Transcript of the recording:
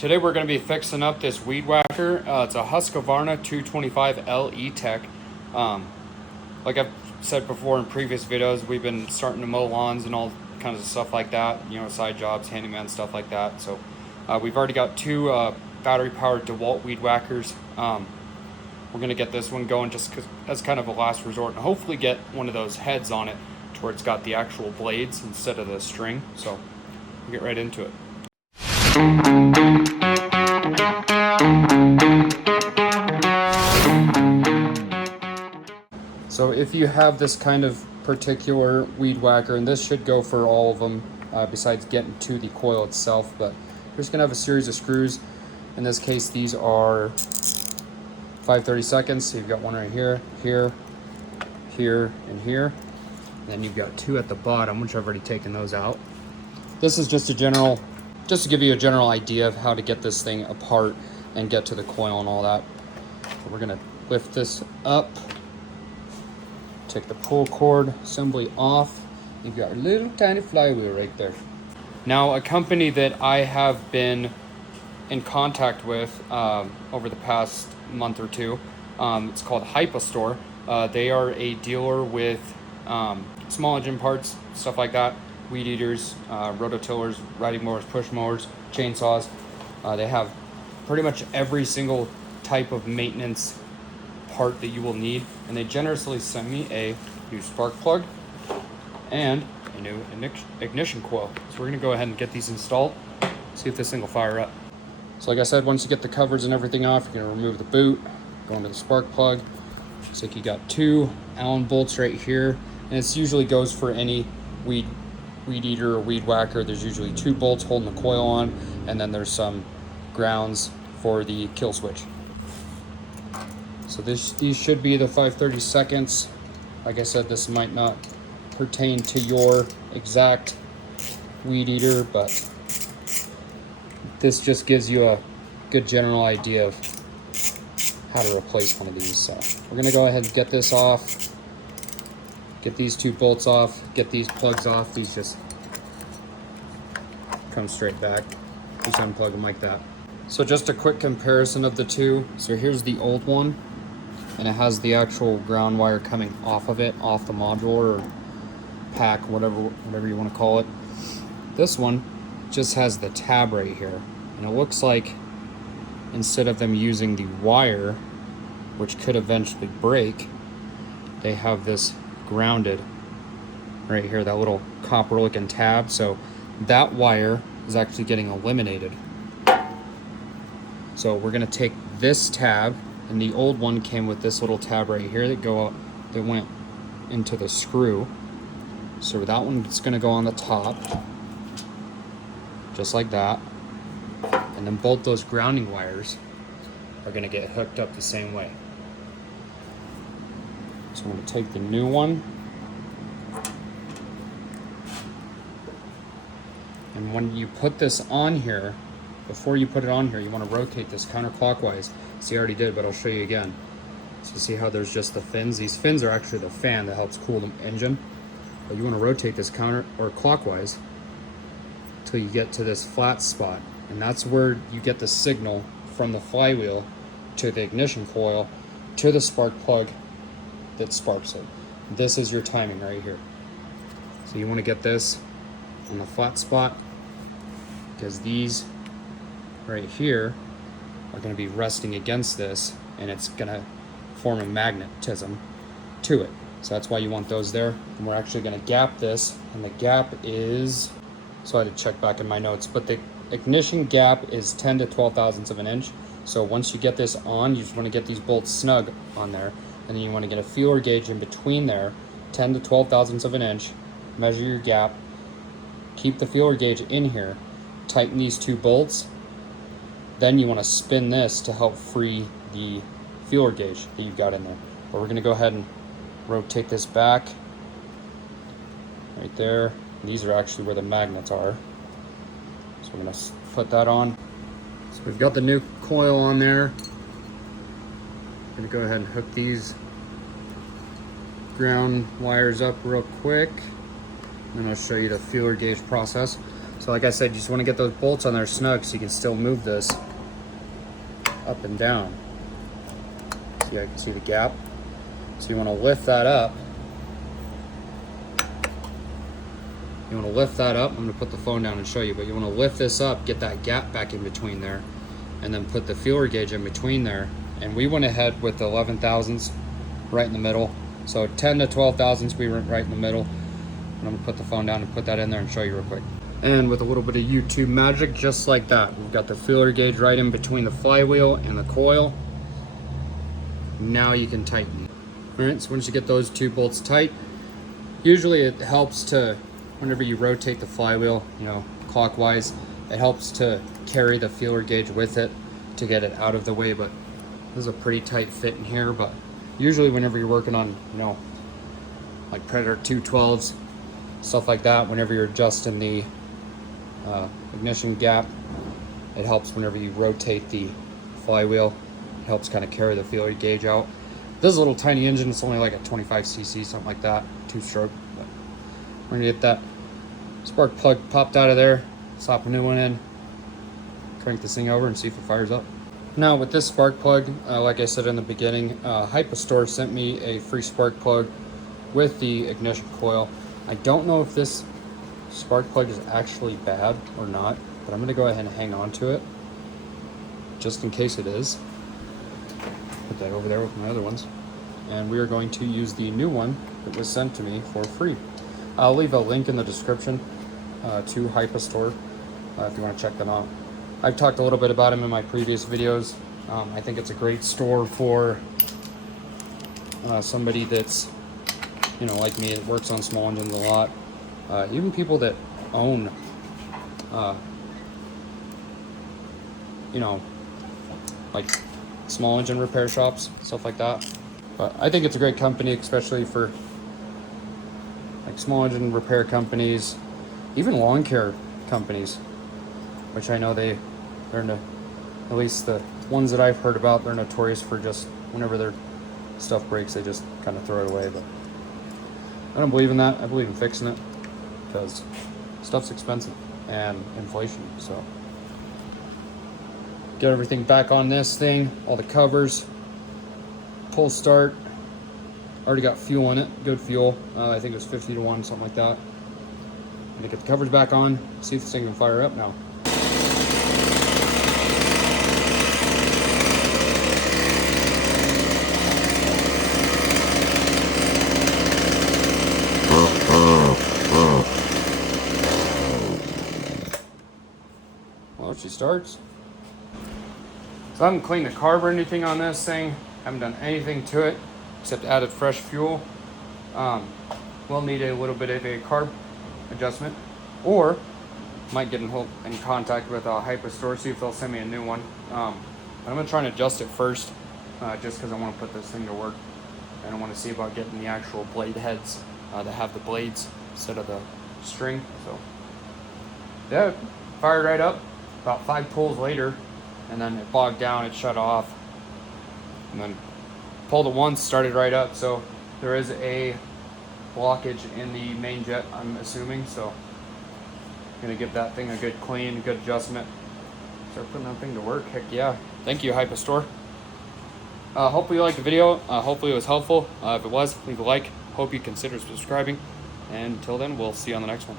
Today we're going to be fixing up this weed whacker. It's a Husqvarna 225 LE Tech. Like I've said before in previous videos, we've been starting to mow lawns and all kinds of stuff like that, you know, side jobs, handyman stuff like that. So we've already got two battery powered DeWalt weed whackers. We're going to get this one going just as kind of a last resort, and hopefully get one of those heads on it to where it's got the actual blades instead of the string. So we'll get right into it. So if you have this kind of particular weed whacker, and this should go for all of them besides getting to the coil itself, but you're just gonna have a series of screws. In this case, these are 5/32. So you've got one right here, here, here, and here. And then you've got two at the bottom, which I've already taken those out. This is just to give you a general idea of how to get this thing apart and get to the coil and all that. So we're gonna lift this up, take the pull cord assembly off. You've got a little tiny flywheel right there. Now, a company that I have been in contact with over the past month or two, it's called HiPA. They are a dealer with small engine parts, stuff like that. Weed eaters, rototillers, riding mowers, push mowers, chainsaws. They have pretty much every single type of maintenance part that you will need, and they generously sent me a new spark plug and a new ignition coil. So we're gonna go ahead and get these installed, see if this thing will fire up. So like I said, once you get the covers and everything off, you're gonna remove the boot, go into the spark plug. Looks like you got two Allen bolts right here, and it usually goes for any weed eater or weed whacker. There's usually two bolts holding the coil on, and then there's some grounds for the kill switch. So these should be the 5/32. Like I said, this might not pertain to your exact weed eater, but this just gives you a good general idea of how to replace one of these. So we're gonna go ahead and get this off. Get these two bolts off, get these plugs off. These just come straight back. Just unplug them like that. So just a quick comparison of the two. So here's the old one, and it has the actual ground wire coming off of it, off the module or pack, whatever you want to call it. This one just has the tab right here, and it looks like instead of them using the wire, which could eventually break, they have this grounded right here, that little copper looking tab. So that wire is actually getting eliminated. So we're gonna take this tab, and the old one came with this little tab right here that went into the screw. So that one's gonna go on the top, just like that. And then both those grounding wires are gonna get hooked up the same way. So I'm going to take the new one, and when you put this on here, before you put it on here, you want to rotate this counterclockwise. See, I already did, but I'll show you again. So see how there's just the fins? These fins are actually the fan that helps cool the engine. But you want to rotate this clockwise until you get to this flat spot, and that's where you get the signal from the flywheel to the ignition coil to the spark plug that sparks it. This is your timing right here. So you want to get this on the flat spot, because these right here are going to be resting against this, and it's going to form a magnetism to it. So that's why you want those there. And we're actually going to gap this, and the gap is, so I had to check back in my notes, but the ignition gap is 10 to 12 thousandths of an inch. So once you get this on, you just want to get these bolts snug on there. And then you want to get a feeler gauge in between there, 10 to 12 thousandths of an inch, measure your gap, keep the feeler gauge in here, tighten these two bolts, then you want to spin this to help free the feeler gauge that you've got in there. But we're going to go ahead and rotate this back, right there. And these are actually where the magnets are. So we're going to put that on. So we've got the new coil on there. I'm going to go ahead and hook these ground wires up real quick, and I'll show you the feeler gauge process. So So like I said, you just want to get those bolts on there snug so you can still move this up and down. See, I can see the gap. So you want to lift that up. You want to lift that up. I'm going to put the phone down and show you, but you want to lift this up, get that gap back in between there, and then put the feeler gauge in between there. And we went ahead with the 11 thousandths right in the middle. So 10 to 12 thousandths, we went right in the middle. And I'm going to put the phone down and put that in there and show you real quick. And with a little bit of YouTube magic, just like that, we've got the feeler gauge right in between the flywheel and the coil. Now you can tighten. All right, so once you get those two bolts tight, usually it helps to, whenever you rotate the flywheel, you know, clockwise, it helps to carry the feeler gauge with it to get it out of the way. But this is a pretty tight fit in here. But usually whenever you're working on, you know, like Predator 212s, stuff like that, whenever you're adjusting the ignition gap, it helps whenever you rotate the flywheel. It helps kind of carry the feeler gauge out. This is a little tiny engine. It's only like a 25cc, something like that, 2-stroke. But we're gonna get that spark plug popped out of there, slap a new one in, crank this thing over and see if it fires up. Now with this spark plug, like I said in the beginning, HipaStore sent me a free spark plug with the ignition coil. I don't know if this spark plug is actually bad or not, but I'm gonna go ahead and hang on to it just in case it is. Put that over there with my other ones. And we are going to use the new one that was sent to me for free. I'll leave a link in the description to HipaStore if you want to check them out. I've talked a little bit about them in my previous videos. I think it's a great store for somebody that's, you know, like me, that works on small engines a lot. Even people that own, you know, like small engine repair shops, stuff like that. But I think it's a great company, especially for like small engine repair companies, even lawn care companies, which I know they're at least the ones that I've heard about, they're notorious for just whenever their stuff breaks, they just kind of throw it away. But I don't believe in that. I believe in fixing it because stuff's expensive and inflation. So get everything back on this thing, all the covers, pull start. Already got fuel in it, good fuel. I think it was 50 to 1, something like that. Gonna get the covers back on, see if this thing can fire up now. Well, she starts. So I haven't cleaned the carb or anything on this thing. Haven't done anything to it except added fresh fuel. We'll need a little bit of a carb adjustment, or might get in contact with HipaStore, see if they'll send me a new one. I'm gonna try and adjust it first, just because I want to put this thing to work, and I want to see about getting the actual blade heads that have the blades instead of the string. So yeah, it fired right up. About 5 pulls later, and then it bogged down, it shut off, and then pulled it once, started right up. So there is a blockage in the main jet, I'm assuming. So I'm gonna give that thing a good clean, a good adjustment, start putting that thing to work. Heck yeah. Thank you, HipaStore. Hopefully you liked the video. Hopefully it was helpful. If it was, leave a like. Hope you consider subscribing, and until then, we'll see you on the next one.